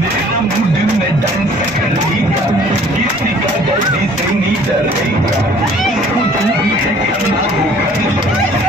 मेरा मूड में डांस कर देगा किसी का गलती से नहीं डरेगा इसको तू भी है करना होगा